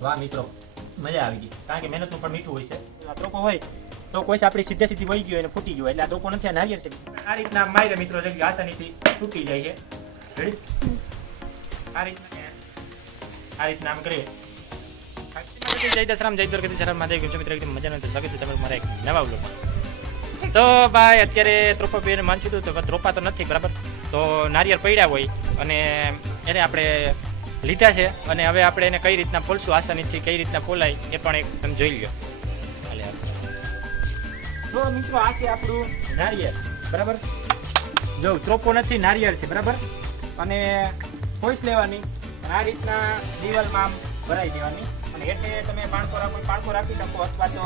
વાહ મિત્રો, મજા આવી ગઈ. કારણ કે મહેનતનું પણ મીઠું હોય છે. આ ત્રોપો હોય તો કોઈ આપણી સીધે વહી ગયો અને ફૂટી ગયો, એટલે આ ત્રોપો નથી, આ નારિયેળ છે. આ રીતના મારે મિત્રો જગ્યા આસાનીથી તૂટી જાય છે. રેડી? આ રીતના આમ કરીએ. જય દશરામ, જય દ્વારકાધીશ, હર મહાદેવ. કેમ છો મિત્રો? એકદમ મજાનો સ્વાગત છે તમારું મારા એક નવા વ્લોગમાં. તો ભાઈ અત્યારે ત્રોપા પહેરીને માનશું હતું તો ત્રોપા તો નથી બરાબર, તો નારિયેળ પડ્યા હોય અને એને આપણે લીધા છે અને હવે આપણે એને કઈ રીતના ફોલશું આસાનીથી, કઈ રીતના ફોલાય એ પણ એક તમે જોઈ લો. તો મિત્રો આ છે આપણું નારિયેળ બરાબર. જો ત્રોપો નથી, નારિયેળ છે બરાબર. અને ફોઈસ લેવાની, આ રીતના દિવાલમાં આમ ભરાઈ દેવાની અને એટલે તમે પાણકો રાખી શકો અથવા તો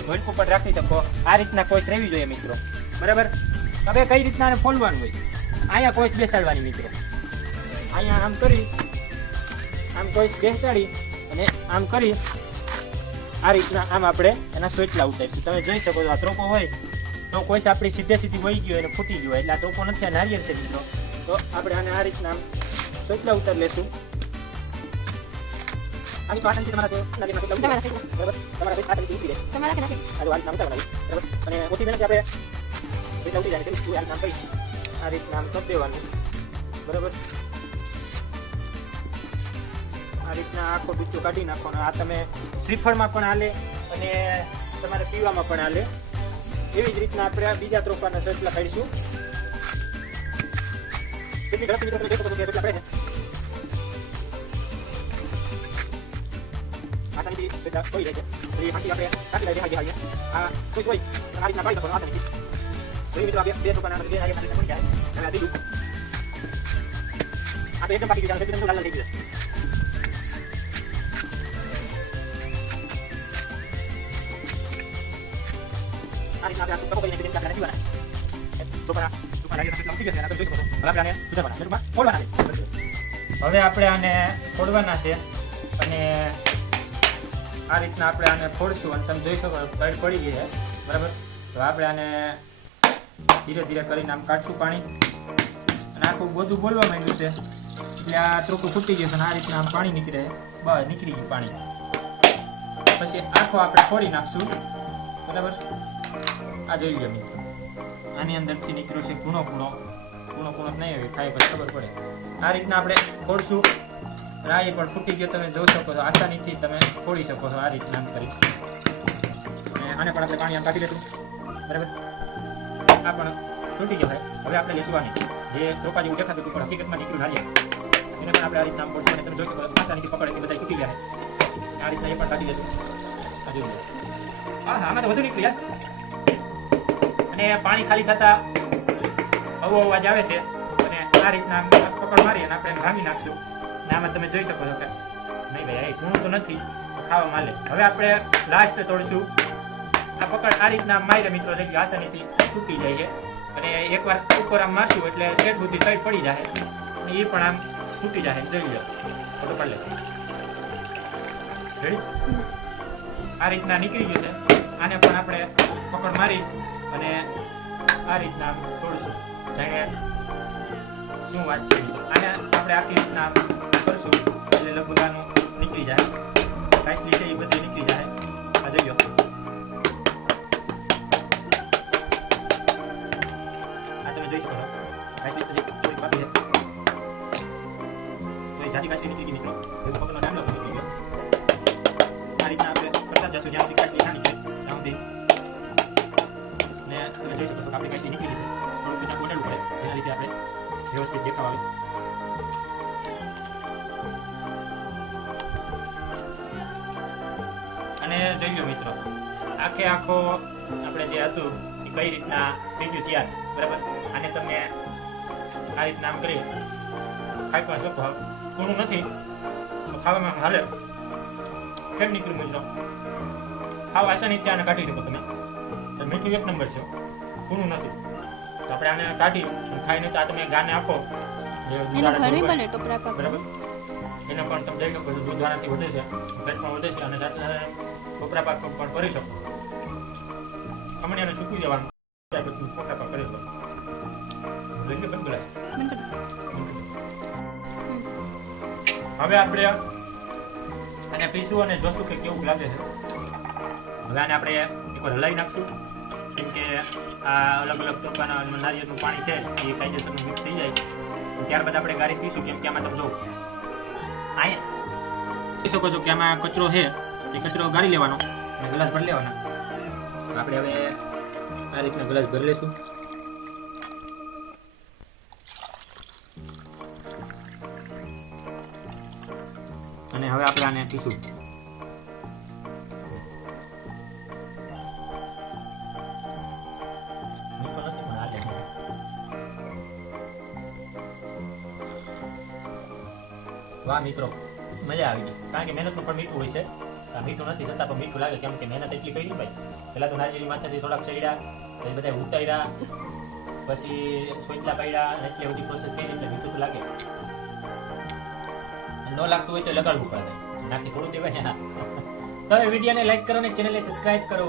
ઢોલકું પણ રાખી શકો. આ રીતના કોઈસ રહેવી જોઈએ મિત્રો બરાબર. હવે કઈ રીતના આને ફોલવાનું હોય, અહીંયા કોઈસ બેસાડવાની મિત્રો. અહીંયા આમ કરી, આમ કોઈસ બેસાડી અને આમ કરી આ રીતના આમ આપણે એના સોટલા ઉતારીશું. તમે જોઈ શકો છો આ ત્રોપો હોય તો કોઈસ આપણી સીધી વહી ગયો અને ફૂટી ગયો, એટલે આ ત્રોપો નથી, આ નારિયેળ છે મિત્રો. તો આપણે આને આ રીતના આમ સોટલા ઉતારી લેશું. આની પાછળથી તમારા નારિયેળના સોટલા ઉતારી બરાબર. તમારા કોઈ પાછળથી ઉતરી જાય, તમારા કે નાખી આ રીતના ઉતારવાની બરાબર. અને ઓછી મહેનત આપણે સોટલા ઉતરી જાય છે. આમ કરી આ રીતના આમ કરી દેવાનું બરાબર. આ રીતના આખો ડૂચો કાઢી નાખવાનો. આ તમે શ્રીફળમાં પણ હાલે અને તમારે પીવામાં પણ હાલે. એવી જ રીતના આપણે બીજા ત્રોપાના સોટલા કાઢીશું. કેટલી ઝડપથી તમે દેખો તો સોટલા પડે છે. આસાનીથી સોટલા કોઈ રહે છે. તો એ હાથી આપણે કાઢી લઈએ. હાજી આ કોઈ હોય આ રીતના કાઢી શકો આસાનીથી. તો એ મિત્રો આપણે બે ત્રોપાના બે હારી પડી જાય. અને આ દીધું આ તો એકદમ પાકી ગયું છે. એકદમ લાલ થઈ ગયું છે. આ રીતના આપણે આ કરીને આપણે નથી બનાવી. હવે આપણે આને ફોડવાના છે અને આ રીતના આપણે આને ફોડશું અને તમે જોઈ શકો કડ પડી ગઈ છે બરાબર. તો આપણે આને ધીરે ધીરે કરીને આમ કાઢશું પાણી અને આખું બધું બોલવા માંડ્યું છે એટલે આ ત્રોપું ફૂટી ગયું છે અને આ રીતના આમ પાણી નીકળે, બહાર નીકળી ગયું પાણી. પછી આખો આપણે ફોડી નાખશું બરાબર. આ જોઈ લો મિત્રો, આની અંદરથી નીકળ્યો છે કૂણો નહીં હોય, ખાય પછી ખબર પડે. આ રીતના આપણે ફોડશું. રાઈ પણ ફૂટી ગયો, તમે જોઈ શકો છો. આસાનીથી તમે ફોડી શકો છો આ રીતના આમ કરી. અને આને પણ આપણે પાણી આમ કાઢી લેશું બરાબર. આ પણ તૂટી ગયો છે. હવે આપણે લેશું આને જે ત્રોપા જેવું દેખાતું હતું પણ હકીકતમાં નીકળ્યું નારિયેળ, એને પણ આપણે આ રીતના આમ ફોડશું અને તમે જોઈ શકો આસાનીથી પકડે કે બધા તૂટી ગયા છે. આ રીતના એ પણ કાઢી લેશું. આ જોઈ લો. હા આમાં તો વધુ નીકળ્યું યાર. અને પાણી ખાલી થતા આવો અવાજ આવે છે અને આ રીતના પકડ મારી અને આપણે ભાંગી નાખશું. અને આમાં તમે જોઈ શકો છો કે નહીં ભાઈ ઘણું તો નથી, ખાવા માલે. હવે આપણે લાસ્ટ તોડશું. આ પકડ આ રીતના મારે મિત્રો છે આસાનીથી તૂટી જાય છે અને એકવાર ઉપર આમ મારશું એટલે સેટ બુદ્ધિ તળ પડી જાય અને એ પણ આમ તૂટી જાય. જોઈ લો ફોટો પાડી લે. રેડી? આ રીતના નીકળી ગયું છે. આને પણ આપણે પકડ મારી અને આ રીતના તોડશું. જાણે શું વાત છે. આને આપણે આખી રીતના કરશું એટલે લગભગ આનું નીકળી જાય. કાચલી છે એ બધી નીકળી જાય. આ જોઈ લો. આ તમે જોઈ શકો છો કાચલી પછી થોડી બાકી છે તો એ જાતી કાચલી નીકળી ગઈ મિત્રો. એવું પકડનો ટાઈમ લાગતો નીકળી ગયો. આ રીતના આપણે કરતા જશું જ્યાં સુધી કાચલી ના નીકળે ત્યાં સુધી. ને તમે જોઈ શકો છો આપણી કાચલી નીકળી છે. થોડુંક પછી કોટેલું પડે એના લીધે આપણે વ્યવસ્થિત દેખાવ આવે. અને જોઈ લો મિત્રો આખે આખો આપણે જે હતું એ કઈ રીતના થઈ ગયું તૈયાર બરાબર. આને તમે આ રીતના આમ કરી ખાઈ પણ શકો. કૂણું નથી તો ખાવામાં હાલે. કેમ નીકળ્યું મિત્રો? ખાવ આસાનીથી આને કાઢી શકો તમે. મીઠું એક નંબર છે, કૂણું નથી. તો આપણે આને કાઢી ખાઈને તો આ તમે ગાને આપો બરાબર. એને પણ તમે જઈ શકો છો. દૂધ વાળાથી વધે છે, પેટ પણ વધે છે અને સાથે સાથે કોપરા પાક પણ કરી શકો. અમને એને સૂકવી દેવાનું પછી કોપરા પાક કરી શકો. હવે આપણે અને પીસું અને જોશું કે કેવું લાગે છે. હવે આને આપણે એકવાર હલાવી નાખશું, કેમ કે આ અલગ અલગ ટોપાના નારિયેળનું પાણી છે એ કાયદેસરનું મિક્સ થઈ જાય. ત્યારબાદ આપણે ગારી પીશું, કેમ કે આમાં તમે જો અહીંયા જોઈ શકો છો કે આમાં કચરો છે, એ કચરો ગાળી લેવાનો અને ગ્લાસ ભરી લેવાના. આપણે હવે આ રીતના ગ્લાસ ભરી લઈશું. અને હવે આપણે આને પીશું. મીઠો નથી પણ હાલે. વાહ મિત્રો, મજા આવી ગઈ. કારણ કે મહેનતનું પણ મીઠું હોય છે. મીઠું નથી છતાં પણ મીઠું લાગે, કેમ કે મહેનત એટલી કરી ભાઈ. પહેલાં તો નારિયેળી માથેથી થોડાક ચડ્યા, પછી બધા ઉતાર્યા, પછી સોચલા પાડ્યા, અને એટલી બધી પ્રોસેસ કરી એટલે મીઠું તો લાગે. ન લાગતું હોય તો લગાડવું પડે, નાખી થોડું દેવાય. તો હવે વિડીયોને લાઈક કરો અને ચેનલને સબસ્ક્રાઇબ કરો.